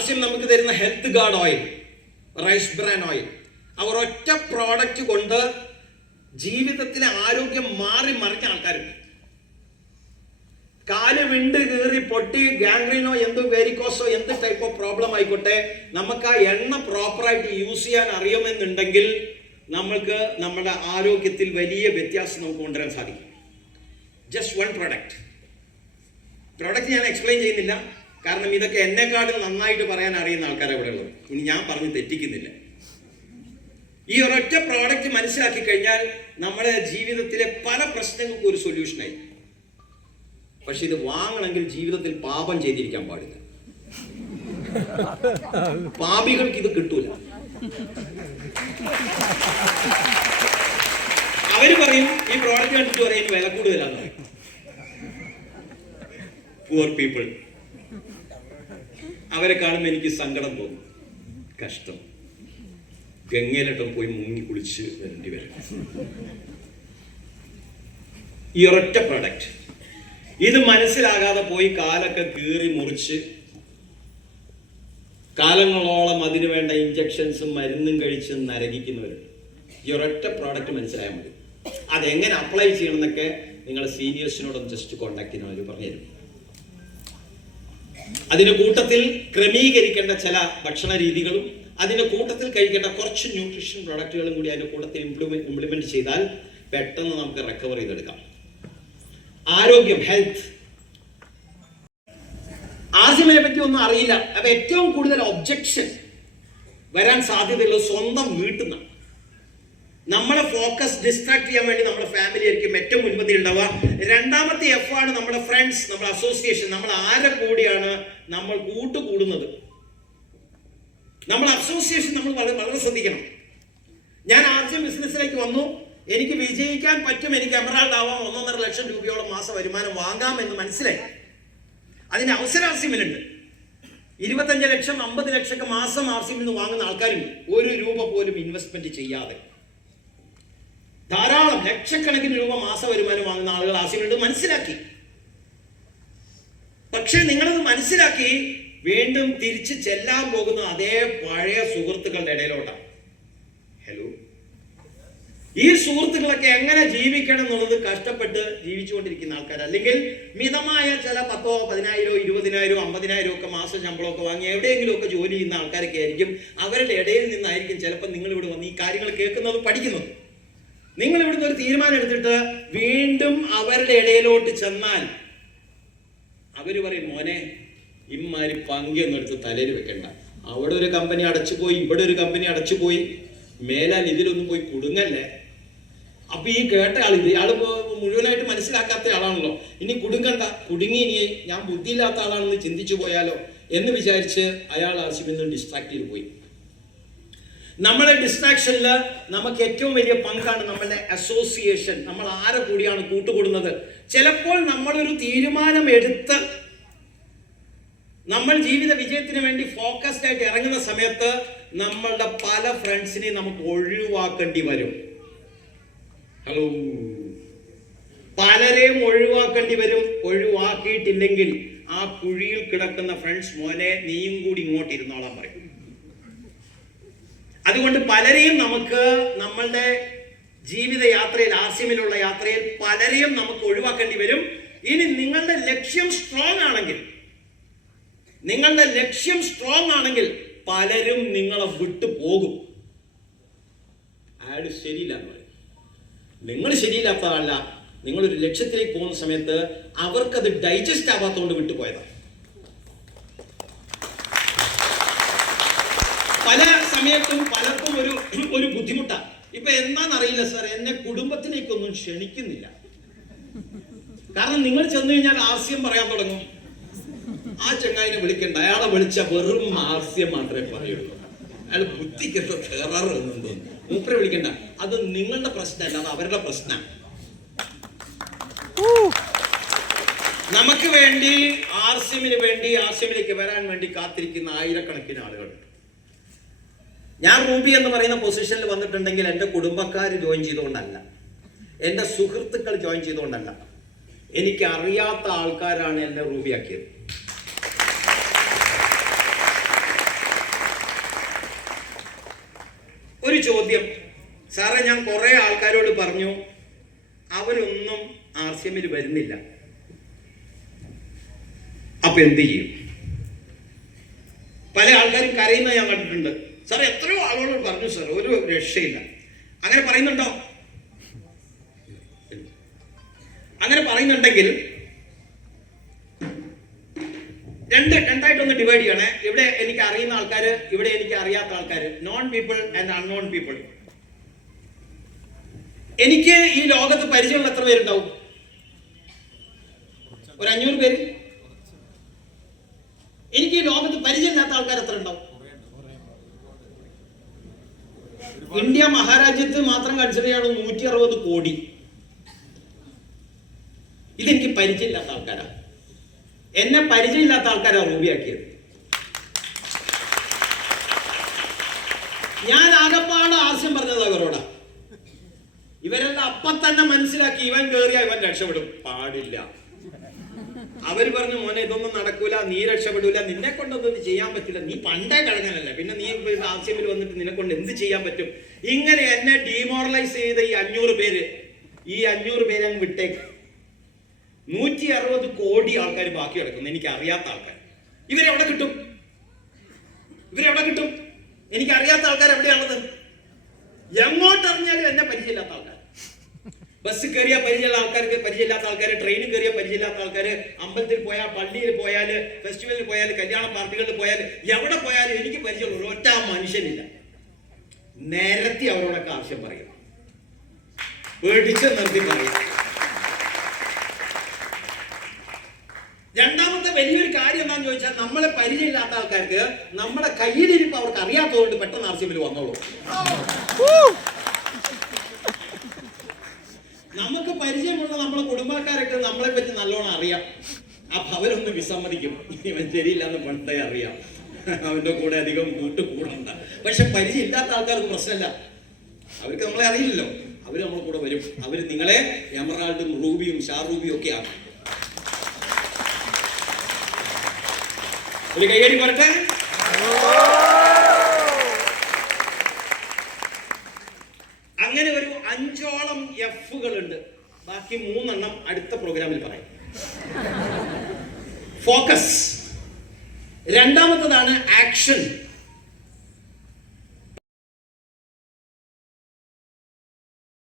RCM നമുക്ക് തരുന്ന health guard oil, rice bran oil, അവർ ഒറ്റ പ്രോഡക്റ്റ് കൊണ്ട് ജീവിതത്തിലെ ആരോഗ്യം മാറി മറിഞ്ഞ ആൾക്കാരുണ്ട്. കാല് വിണ്ട് കീറി പൊട്ടി ഗാംഗ്രീനോ എന്ത് വെരിക്കോസോ എന്ത് ടൈപ്പ് ഓഫ് പ്രോബ്ലം ആയിക്കോട്ടെ, നമുക്ക് ആ എണ്ണ പ്രോപ്പറായിട്ട് യൂസ് ചെയ്യാൻ അറിയുമെന്നുണ്ടെങ്കിൽ നമുക്ക് നമ്മുടെ ആരോഗ്യത്തിൽ വലിയ വ്യത്യാസം നമുക്ക് കൊണ്ടുവരാൻ സാധിക്കും. ജസ്റ്റ് വൺ പ്രോഡക്റ്റ് ഞാൻ എക്സ്പ്ലെയിൻ ചെയ്യുന്നില്ല, കാരണം ഇതൊക്കെ എന്നെക്കാളും നന്നായിട്ട് പറയാൻ അറിയുന്ന ആൾക്കാരെ ഇവിടെ ഉള്ളത്. ഇനി ഞാൻ പറഞ്ഞ് തെറ്റിക്കുന്നില്ല. ഈ ഒരൊറ്റ പ്രോഡക്റ്റ് മനസ്സിലാക്കി കഴിഞ്ഞാൽ നമ്മുടെ ജീവിതത്തിലെ പല പ്രശ്നങ്ങൾക്കും ഒരു സൊല്യൂഷനായി. പക്ഷെ ഇത് വാങ്ങണമെങ്കിൽ ജീവിതത്തിൽ പാപം ചെയ്തിരിക്കാൻ പാടില്ല. പാപികൾക്ക് ഇത് കിട്ടൂല. അവര് പറയും ഈ പ്രോഡക്റ്റ് കണ്ടിട്ട് പറയും വില കൂടുതലാണ്. പുവർ പീപ്പിൾ, അവരെ കാണുമ്പോൾ എനിക്ക് സങ്കടം തോന്നും. കഷ്ടം, ഗംഗയിലിട്ടും പോയി മുങ്ങി കുളിച്ച് വരേണ്ടി വരും. ഈ ഒരൊറ്റ പ്രൊഡക്റ്റ് ഇത് മനസ്സിലാകാതെ പോയി കാലൊക്കെ കീറി മുറിച്ച് കാലങ്ങളോളം അതിനു വേണ്ട ഇഞ്ചക്ഷൻസും മരുന്നും കഴിച്ച് നരകിക്കുന്നവരുണ്ട്. ഈ ഒരൊറ്റ പ്രോഡക്റ്റ് മനസ്സിലായാൽ മതി. അതെങ്ങനെ അപ്ലൈ ചെയ്യണം എന്നൊക്കെ നിങ്ങൾ സീനിയേഴ്സിനോടൊന്ന് ജസ്റ്റ് കോണ്ടാക്ട് ചെയ്യുന്ന അവർ പറഞ്ഞുതരും. അതിന്റെ കൂട്ടത്തിൽ ക്രമീകരിക്കേണ്ട ചില ഭക്ഷണ രീതികളും അതിന്റെ കൂട്ടത്തിൽ കഴിക്കേണ്ട കുറച്ച് ന്യൂട്രീഷൻ പ്രോഡക്റ്റുകളും കൂടി അതിന്റെ കൂട്ടത്തിൽ ഇംപ്ലിമെന്റ് ചെയ്താൽ പെട്ടെന്ന് നമുക്ക് റിക്കവർ ചെയ്തെടുക്കാം. ആരോഗ്യം, ഹെൽത്ത്. ആസിമിനെ പറ്റി ഒന്നും അറിയില്ല. അപ്പൊ ഏറ്റവും കൂടുതൽ ഒബ്ജക്ഷൻ വരാൻ സാധ്യതയുള്ളത് സ്വന്തം വീട്ടിൽ നിന്നാണ്. നമ്മളെ ഫോക്കസ് ഡിസ്ട്രാക്ട് ചെയ്യാൻ വേണ്ടി നമ്മുടെ ഫാമിലി ആയിരിക്കും ഏറ്റവും മുൻപന്തി ഉണ്ടാവുക. രണ്ടാമത്തെ എഫ് ആണ് നമ്മുടെ ഫ്രണ്ട്സ്, നമ്മുടെ അസോസിയേഷൻ. നമ്മൾ ആരെ കൂടിയാണ് നമ്മൾ കൂട്ടുകൂടുന്നത്, നമ്മുടെ അസോസിയേഷൻ നമ്മൾ വളരെ ശ്രദ്ധിക്കണം. ഞാൻ ആദ്യം ബിസിനസ്സിലേക്ക് വന്നു, എനിക്ക് വിജയിക്കാൻ പറ്റും, എനിക്ക് എമറാൾഡ് ആവാം, 1.5 ലക്ഷം രൂപയോളം മാസ വരുമാനം വാങ്ങാം എന്ന് മനസ്സിലായി. അതിന് അവസരം ആർസിഎമ്മിലുണ്ട്. 25 ലക്ഷം 50 ലക്ഷം മാസം ആർസിഎമ്മിൽ നിന്ന് വാങ്ങുന്ന ആൾക്കാരുണ്ട്, 1 രൂപ പോലും ഇൻവെസ്റ്റ്മെന്റ് ചെയ്യാതെ. ധാരാളം ലക്ഷക്കണക്കിന് രൂപ മാസ വരുമാനം വാങ്ങുന്ന ആളുകൾ ആർസിഎമ്മിലുണ്ട്, മനസ്സിലാക്കി. പക്ഷെ നിങ്ങളത് മനസ്സിലാക്കി വീണ്ടും തിരിച്ച് ചെല്ലാൻ പോകുന്ന അതേ പഴയ സുഹൃത്തുക്കളുടെ ഇടയിലോട്ടാണ്. ഹലോ, ഈ സുഹൃത്തുക്കളൊക്കെ എങ്ങനെ ജീവിക്കണം എന്നുള്ളത് കഷ്ടപ്പെട്ട് ജീവിച്ചുകൊണ്ടിരിക്കുന്ന ആൾക്കാർ, അല്ലെങ്കിൽ മിതമായ ചില 10,000 10,000 20,000 50,000 ഒക്കെ മാസം ശമ്പളമൊക്കെ വാങ്ങി എവിടെയെങ്കിലും ഒക്കെ ജോലി ചെയ്യുന്ന ആൾക്കാരൊക്കെ ആയിരിക്കും. അവരുടെ ഇടയിൽ നിന്നായിരിക്കും ചിലപ്പോൾ നിങ്ങൾ ഇവിടെ വന്ന് ഈ കാര്യങ്ങൾ കേൾക്കുന്നത്, പഠിക്കുന്നത്. നിങ്ങൾ ഇവിടുന്ന് ഒരു തീരുമാനം എടുത്തിട്ട് വീണ്ടും അവരുടെ ഇടയിലോട്ട് ചെന്നാൽ അവര് പറയും, മോനെ ഇമ്മാരി പങ്കൊന്നും എടുത്ത് തലയിൽ വെക്കണ്ട. അവിടെ ഒരു കമ്പനി അടച്ചുപോയി, ഇവിടെ ഒരു കമ്പനി അടച്ചുപോയി, മേലാൽ ഇതിലൊന്നും പോയി കുടുങ്ങല്ലേ. അപ്പൊ ഈ കേട്ട ആൾ, ഇയാള് മുഴുവനായിട്ട് മനസ്സിലാക്കാത്ത ആളാണല്ലോ, ഇനി കുടുങ്ങണ്ട, കുടുങ്ങി ഇനി ഞാൻ ബുദ്ധിയില്ലാത്ത ആളാണെന്ന് ചിന്തിച്ചു പോയാലോ എന്ന് വിചാരിച്ച് അയാൾ ആർസിഎമ്മിൽ നിന്ന് ഡിസ്ട്രാക്ട് ചെയ്ത് പോയി. നമ്മളെ ഡിസ്ട്രാക്ഷനിൽ നമുക്ക് ഏറ്റവും വലിയ പങ്കാണ് നമ്മളുടെ അസോസിയേഷൻ. നമ്മൾ ആരെ കൂടിയാണ് കൂട്ടുകൂടുന്നത്. ചിലപ്പോൾ നമ്മളൊരു തീരുമാനം എടുത്ത് നമ്മൾ ജീവിത വിജയത്തിന് വേണ്ടി ഫോക്കസ്ഡ് ആയിട്ട് ഇറങ്ങുന്ന സമയത്ത് നമ്മളുടെ പല ഫ്രണ്ട്സിനെ നമുക്ക് ഒഴിവാക്കേണ്ടി വരും. ഹലോ, പലരെയും ഒഴിവാക്കേണ്ടി വരും. ഒഴിവാക്കിയിട്ടില്ലെങ്കിൽ ആ കുഴിയിൽ കിടക്കുന്ന ഫ്രണ്ട്സ്, മോനെ നീയും കൂടി ഇങ്ങോട്ട് ഇരുന്നോളാൻ പറയും. അതുകൊണ്ട് പലരെയും നമുക്ക് നമ്മളുടെ ജീവിത യാത്രയിൽ, ആർസിഎമ്മിലുള്ള യാത്രയിൽ പലരെയും നമുക്ക് ഒഴിവാക്കേണ്ടി വരും. ഇനി നിങ്ങളുടെ ലക്ഷ്യം സ്ട്രോങ് ആണെങ്കിൽ പലരും നിങ്ങളെ വിട്ടു പോകും. അയാൾ ശരിയില്ല എന്ന് പറയും. നിങ്ങൾ ശരിയില്ലാത്ത ആളല്ല, നിങ്ങളൊരു ലക്ഷ്യത്തിലേക്ക് പോകുന്ന സമയത്ത് അവർക്കത് ഡൈജസ്റ്റ് ആവാത്തതുകൊണ്ട് വിട്ടുപോയതാണ്. പല സമയത്തും പലർക്കും ഒരു ബുദ്ധിമുട്ടാണ്. ഇപ്പൊ എന്താണെന്നറിയില്ല സാർ, എന്നെ കുടുംബത്തിലേക്കൊന്നും ക്ഷണിക്കുന്നില്ല. കാരണം നിങ്ങൾ ചെന്ന് കഴിഞ്ഞാൽ ആർസിഎം പറയാൻ തുടങ്ങും. ആ ചങ്ങായിനെ വിളിക്കണ്ട, അയാളെ വിളിച്ച വെറും ആർസിഎം മാത്രമേ പറയുള്ളൂ. അയാൾ ബുദ്ധിക്ക് കയറാറൊന്നും തോന്നുന്നു, മൂപ്പരെ വിളിക്കണ്ട. അത് നിങ്ങളുടെ പ്രശ്നമല്ല, അത് അവരുടെ പ്രശ്നമാണ്. നമുക്ക് വേണ്ടി, ആർസിഎമ്മിന് വേണ്ടി, ആർസിഎമ്മിലേക്ക് വരാൻ വേണ്ടി കാത്തിരിക്കുന്ന ആയിരക്കണക്കിന് ആളുകളുണ്ട്. ഞാൻ റൂബി എന്ന് പറയുന്ന പൊസിഷനിൽ വന്നിട്ടുണ്ടെങ്കിൽ എൻ്റെ കുടുംബക്കാർ ജോയിൻ ചെയ്തുകൊണ്ടല്ല, എൻ്റെ സുഹൃത്തുക്കൾ ജോയിൻ ചെയ്തുകൊണ്ടല്ല, എനിക്ക് അറിയാത്ത ആൾക്കാരാണ് എന്നെ റൂബിയാക്കിയത്. ഒരു ചോദ്യം സാറേ, ഞാൻ കുറെ ആൾക്കാരോട് പറഞ്ഞു, അവരൊന്നും RCMൽ വരുന്നില്ല, അപ്പൊ എന്ത് ചെയ്യും? പല ആൾക്കാരും കരയുന്ന ഞാൻ കണ്ടിട്ടുണ്ട്. സാർ എത്രയോ ആളുകളോട് പറഞ്ഞു സാർ, ഒരു രക്ഷയില്ല. അങ്ങനെ പറയുന്നുണ്ടോ? അങ്ങനെ പറയുന്നുണ്ടെങ്കിൽ രണ്ടായിട്ടൊന്ന് ഡിവൈഡ് ചെയ്യണേ. ഇവിടെ എനിക്ക് അറിയുന്ന ആൾക്കാര്, ഇവിടെ എനിക്ക് അറിയാത്ത ആൾക്കാര്, non people and unknown people. എനിക്ക് ഈ ലോകത്ത് പരിചയമുള്ള എത്ര പേരുണ്ടാവും? ഒരു 500 പേര്. എനിക്ക് ഈ ലോകത്ത് പരിചയമില്ലാത്ത ആൾക്കാർ എത്ര ഉണ്ടാവും? ഇന്ത്യ മഹാരാജ്യത്ത് മാത്രം കൺസിഡർ ചെയ്യണം 160 കോടി. ഇതെനിക്ക് പരിചയമില്ലാത്ത ആൾക്കാരാ. എന്നെ പരിചയമില്ലാത്ത ആൾക്കാരാ റൂബിയാക്കിയത്. ഞാൻ ആകപ്പാട് ആവശ്യം പറഞ്ഞത് അവരോടാ. ഇവരെല്ലാം അപ്പം തന്നെ മനസ്സിലാക്കി, ഇവൻ കേറിയാ ഇവൻ രക്ഷപ്പെടും. പാടില്ല. അവര് പറഞ്ഞു, മോനെ ഇതൊന്നും നടക്കൂല, നീ രക്ഷപ്പെടൂല, നിന്നെ കൊണ്ടൊന്നും ചെയ്യാൻ പറ്റില്ല, നീ പണ്ടേ കഴിഞ്ഞല്ലേ, പിന്നെ നീ RCMൽ വന്നിട്ട് നിന്നെ കൊണ്ട് എന്ത് ചെയ്യാൻ പറ്റും? ഇങ്ങനെ എന്നെ ഡീമോറലൈസ് ചെയ്ത ഈ 500 പേര്, ഈ 500 പേര് അങ്ങ് വിട്ടേക്ക്. 160 കോടി ആൾക്കാർ ബാക്കി കിടക്കുന്നു, എനിക്ക് അറിയാത്ത ആൾക്കാർ. ഇവരെവിടെ കിട്ടും? ഇവരെവിടെ കിട്ടും? എനിക്ക് അറിയാത്ത ആൾക്കാർ എവിടെയാണത്? എങ്ങോട്ടറിഞ്ഞാലും എന്നെ പരിചയമില്ലാത്ത ആൾക്കാർ. ബസ് കയറിയ പരിചയമുള്ള ആൾക്കാർക്ക് പരിചയമില്ലാത്ത ആൾക്കാർ, ട്രെയിനിൽ കയറിയ പരിചയമില്ലാത്ത ആൾക്കാർ, അമ്പലത്തിൽ പോയാൽ, പള്ളിയിൽ പോയാൽ, ഫെസ്റ്റിവലിൽ പോയാൽ, കല്യാണ പാർട്ടികളിൽ പോയാൽ, എവിടെ പോയാലും എനിക്ക് പരിചയമുള്ള ഒറ്റ മനുഷ്യനില്ല. നിരത്തി അവരോടൊക്കെ ആവശ്യം പറയും, പേടിച്ച് നിർത്തി പറയും. രണ്ടാമത്തെ വലിയൊരു കാര്യം എന്താണെന്ന് ചോദിച്ചാൽ, നമ്മളെ പരിചയമില്ലാത്ത ആൾക്കാർക്ക് നമ്മുടെ കയ്യിലിരിപ്പ് അവർക്ക് അറിയാത്തതുകൊണ്ട് പെട്ടെന്ന് RCMൽ വന്നോളൂ. നമുക്ക് പരിചയമുള്ള നമ്മളെ കുടുംബക്കാരൊക്കെ നമ്മളെ പറ്റി നല്ലോണം അറിയാം. അപ്പൊ അവരൊന്ന് വിസമ്മതിക്കും, ഇവൻ ശരിയില്ല എന്ന് പണ്ടേ അറിയാം, അവന്റെ കൂടെ അധികം കൂടണ്ട. പക്ഷെ പരിചയമില്ലാത്ത ആൾക്കാർക്ക് പ്രശ്നമില്ല, അവർക്ക് നമ്മളെ അറിയില്ലല്ലോ, അവര് നമ്മളെ കൂടെ വരും. അവര് നിങ്ങളെ എമറാൾഡും റൂബിയും ഷാറൂബിയും ഒക്കെ ആകും. ഒരു കൈയടി പറട്ടെ. അങ്ങനെ ഒരു 5ഓളം Fകളുണ്ട്. ബാക്കി 3 അടുത്ത പ്രോഗ്രാമിൽ പറയാം. ഫോക്കസ്. രണ്ടാമത്തതാണ് ആക്ഷൻ.